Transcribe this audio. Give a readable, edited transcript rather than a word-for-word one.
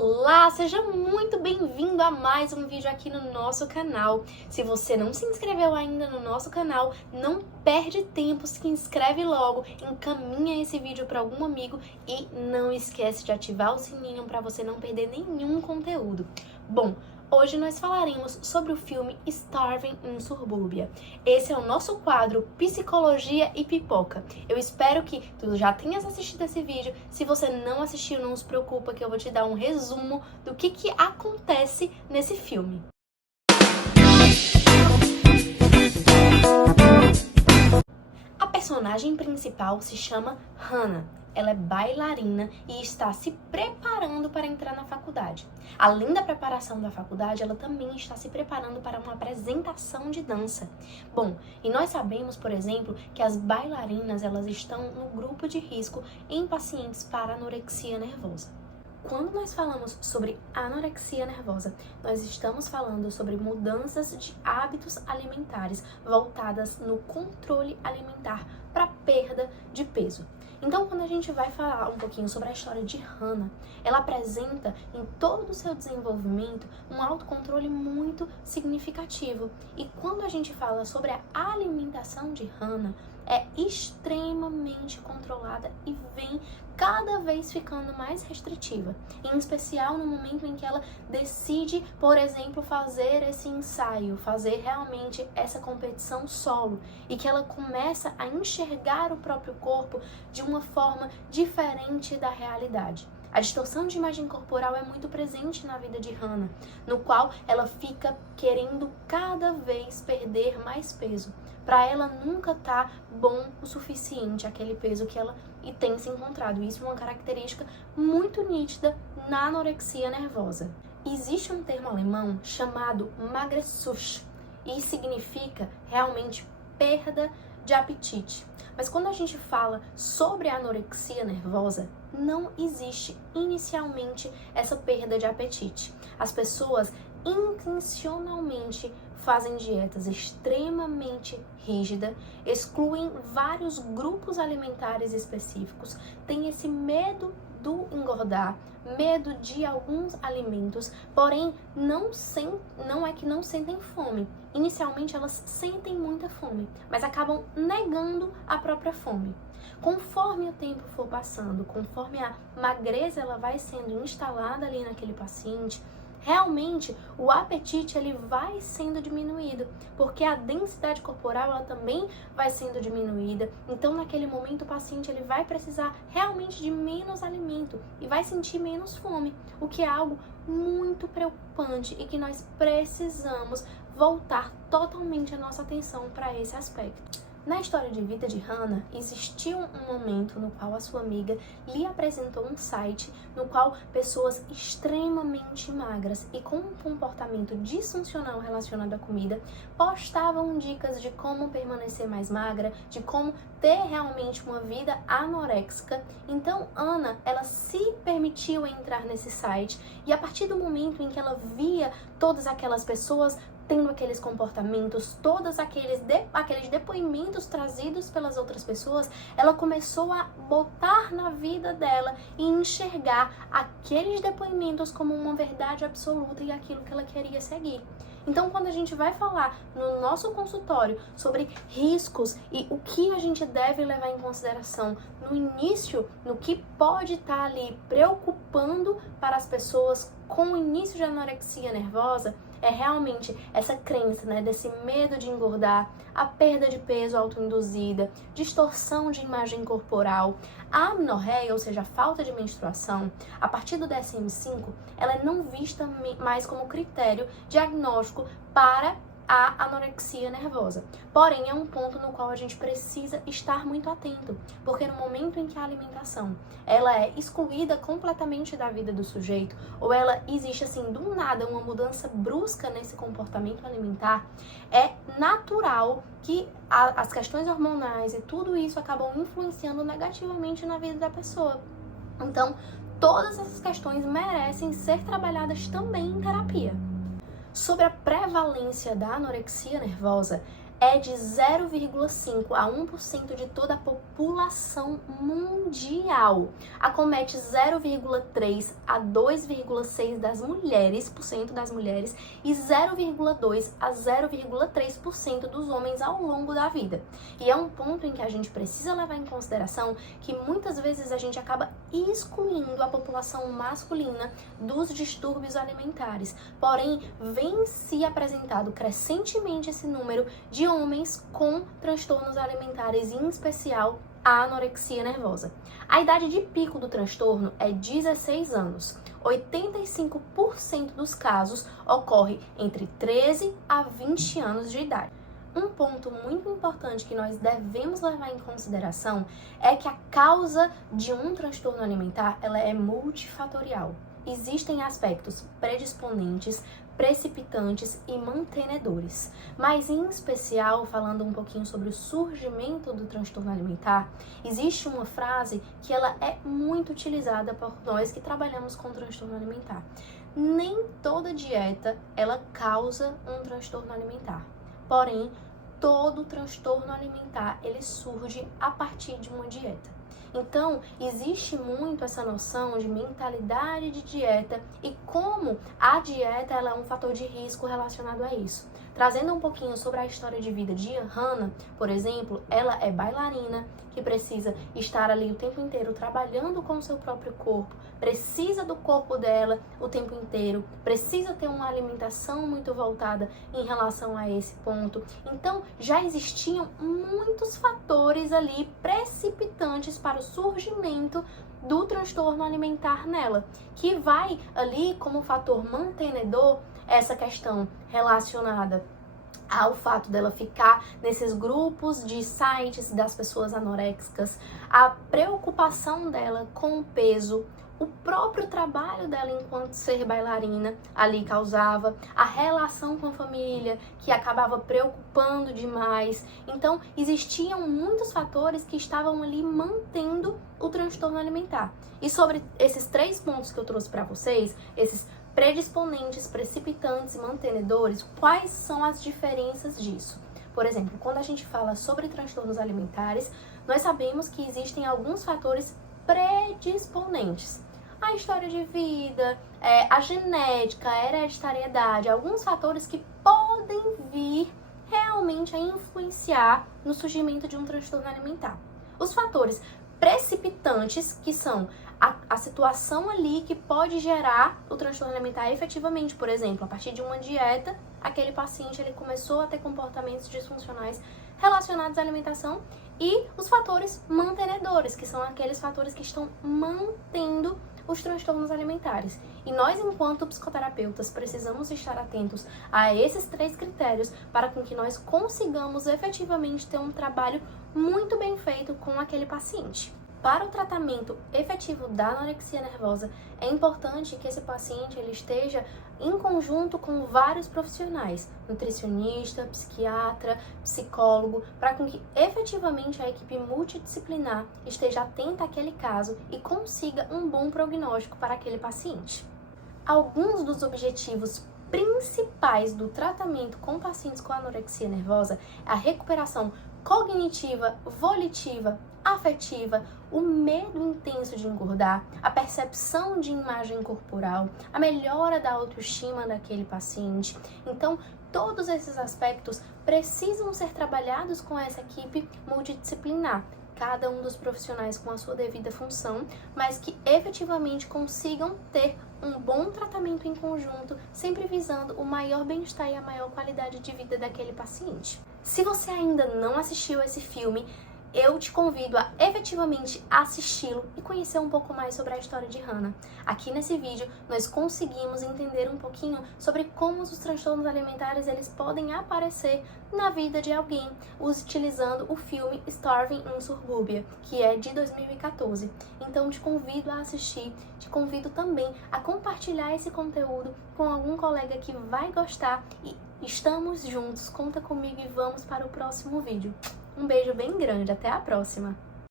Olá, seja muito bem-vindo a mais um vídeo aqui no nosso canal. Se você não se inscreveu ainda no nosso canal, não perde tempo, se inscreve logo, encaminha esse vídeo para algum amigo e não esquece de ativar o sininho para você não perder nenhum conteúdo. Bom, hoje nós falaremos sobre o filme Starving in Suburbia. Esse é o nosso quadro Psicologia e Pipoca. Eu espero que tu já tenhas assistido esse vídeo. Se você não assistiu, não se preocupa que eu vou te dar um resumo do que acontece nesse filme. A personagem principal se chama Hannah. Ela é bailarina e está se preparando para entrar na faculdade. Além da preparação da faculdade, ela também está se preparando para uma apresentação de dança. Bom, e nós sabemos, por exemplo, que as bailarinas elas estão no grupo de risco em pacientes para anorexia nervosa. Quando nós falamos sobre anorexia nervosa, nós estamos falando sobre mudanças de hábitos alimentares voltadas no controle alimentar para perda de peso. Então, quando a gente vai falar um pouquinho sobre a história de Hannah, ela apresenta em todo o seu desenvolvimento um autocontrole muito significativo. E quando a gente fala sobre a alimentação de Hannah, é extremamente controlada e vem cada vez ficando mais restritiva, em especial no momento em que ela decide, por exemplo, fazer esse ensaio, fazer realmente essa competição solo, e que ela começa a enxergar o próprio corpo de uma forma diferente da realidade. A distorção de imagem corporal é muito presente na vida de Hannah, no qual ela fica querendo cada vez perder mais peso. Para ela nunca tá bom o suficiente aquele peso que ela tem se encontrado. Isso é uma característica muito nítida na anorexia nervosa. Existe um termo alemão chamado Magersucht e significa realmente perda de apetite. Mas quando a gente fala sobre a anorexia nervosa, não existe inicialmente essa perda de apetite. As pessoas intencionalmente fazem dietas extremamente rígidas, excluem vários grupos alimentares específicos, têm esse medo do engordar, medo de alguns alimentos, porém não é que não sentem fome. Inicialmente elas sentem muita fome, mas acabam negando a própria fome. Conforme o tempo for passando, conforme a magreza ela vai sendo instalada ali naquele paciente, realmente o apetite ele vai sendo diminuído, porque a densidade corporal ela também vai sendo diminuída. Então naquele momento o paciente ele vai precisar realmente de menos alimento e vai sentir menos fome, o que é algo muito preocupante e que nós precisamos voltar totalmente a nossa atenção para esse aspecto. Na história de vida de Hannah, existiu um momento no qual a sua amiga lhe apresentou um site no qual pessoas extremamente magras e com um comportamento disfuncional relacionado à comida postavam dicas de como permanecer mais magra, de como ter realmente uma vida anoréxica. Então, Hannah, ela se permitiu entrar nesse site e a partir do momento em que ela via todas aquelas pessoas tendo aqueles comportamentos, todos aqueles depoimentos trazidos pelas outras pessoas, ela começou a botar na vida dela e enxergar aqueles depoimentos como uma verdade absoluta e aquilo que ela queria seguir. Então, quando a gente vai falar no nosso consultório sobre riscos e o que a gente deve levar em consideração no início, no que pode estar ali preocupando para as pessoas com o início de anorexia nervosa, é realmente essa crença, desse medo de engordar, a perda de peso autoinduzida, distorção de imagem corporal, a amenorreia, ou seja, a falta de menstruação. A partir do DSM-5, ela é não vista mais como critério diagnóstico para a anorexia nervosa. Porém, é um ponto no qual a gente precisa estar muito atento, porque no momento em que a alimentação ela é excluída completamente da vida do sujeito, ou ela existe assim do nada uma mudança brusca nesse comportamento alimentar, é natural que as questões hormonais e tudo isso acabam influenciando negativamente na vida da pessoa. Então, todas essas questões merecem ser trabalhadas também em terapia. Sobre a prevalência da anorexia nervosa, é de 0,5 a 1% de toda a população mundial. Acomete 0,3 a 2,6% das mulheres e 0,2 a 0,3% dos homens ao longo da vida. E é um ponto em que a gente precisa levar em consideração que muitas vezes a gente acaba excluindo a população masculina dos distúrbios alimentares. Porém, vem se apresentado crescentemente esse número de homens com transtornos alimentares, em especial a anorexia nervosa. A idade de pico do transtorno é 16 anos. 85% dos casos ocorre entre 13 a 20 anos de idade. Um ponto muito importante que nós devemos levar em consideração é que a causa de um transtorno alimentar ela é multifatorial. Existem aspectos predisponentes, precipitantes e mantenedores. Mas, em especial, falando um pouquinho sobre o surgimento do transtorno alimentar, existe uma frase que ela é muito utilizada por nós que trabalhamos com transtorno alimentar. Nem toda dieta, ela causa um transtorno alimentar. Porém, todo transtorno alimentar, ele surge a partir de uma dieta. Então, existe muito essa noção de mentalidade de dieta e como a dieta ela é um fator de risco relacionado a isso. Trazendo um pouquinho sobre a história de vida de Hannah, por exemplo, ela é bailarina que precisa estar ali o tempo inteiro trabalhando com o seu próprio corpo, precisa do corpo dela o tempo inteiro, precisa ter uma alimentação muito voltada em relação a esse ponto. Então, já existiam muitos fatores ali precipitantes para o surgimento do transtorno alimentar nela, que vai ali como fator mantenedor essa questão relacionada ao fato dela ficar nesses grupos de sites das pessoas anoréxicas, a preocupação dela com o peso, o próprio trabalho dela enquanto ser bailarina ali causava, a relação com a família que acabava preocupando demais. Então, existiam muitos fatores que estavam ali mantendo o transtorno alimentar. E sobre esses 3 pontos que eu trouxe para vocês, esses predisponentes, precipitantes e mantenedores, quais são as diferenças disso? Por exemplo, quando a gente fala sobre transtornos alimentares, nós sabemos que existem alguns fatores predisponentes. A história de vida, a genética, a hereditariedade, alguns fatores que podem vir realmente a influenciar no surgimento de um transtorno alimentar. Os fatores precipitantes, que são a situação ali que pode gerar o transtorno alimentar efetivamente. Por exemplo, a partir de uma dieta, aquele paciente ele começou a ter comportamentos disfuncionais relacionados à alimentação, e os fatores mantenedores, que são aqueles fatores que estão mantendo os transtornos alimentares. E nós, enquanto psicoterapeutas, precisamos estar atentos a esses 3 critérios para que nós consigamos efetivamente ter um trabalho muito bem feito com aquele paciente. Para o tratamento efetivo da anorexia nervosa, é importante que esse paciente ele esteja em conjunto com vários profissionais, nutricionista, psiquiatra, psicólogo, para que efetivamente a equipe multidisciplinar esteja atenta àquele caso e consiga um bom prognóstico para aquele paciente. Alguns dos objetivos principais do tratamento com pacientes com anorexia nervosa é a recuperação cognitiva, volitiva, afetiva, o medo intenso de engordar, a percepção de imagem corporal, a melhora da autoestima daquele paciente. Então, todos esses aspectos precisam ser trabalhados com essa equipe multidisciplinar, cada um dos profissionais com a sua devida função, mas que efetivamente consigam ter um bom tratamento em conjunto, sempre visando o maior bem-estar e a maior qualidade de vida daquele paciente. Se você ainda não assistiu esse filme, eu te convido a efetivamente assisti-lo e conhecer um pouco mais sobre a história de Hannah. Aqui nesse vídeo, nós conseguimos entender um pouquinho sobre como os transtornos alimentares eles podem aparecer na vida de alguém, utilizando o filme Starving in Suburbia, que é de 2014. Então, te convido a assistir, te convido também a compartilhar esse conteúdo com algum colega que vai gostar e estamos juntos, conta comigo e vamos para o próximo vídeo. Um beijo bem grande, até a próxima!